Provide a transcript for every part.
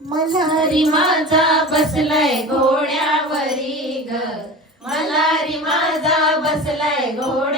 मल्हारी माझा बसलाय घोड्यावरी ग. मल्हारी माझा बसलाय घोड्या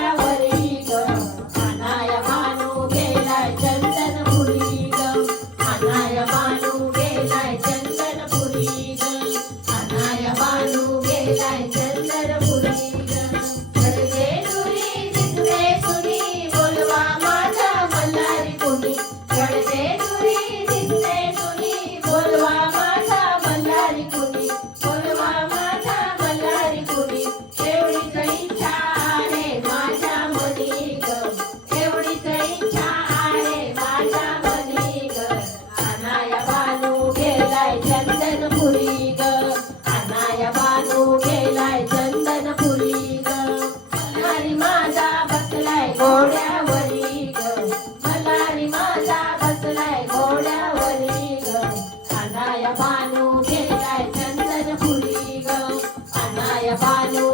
Yeah. Yeah,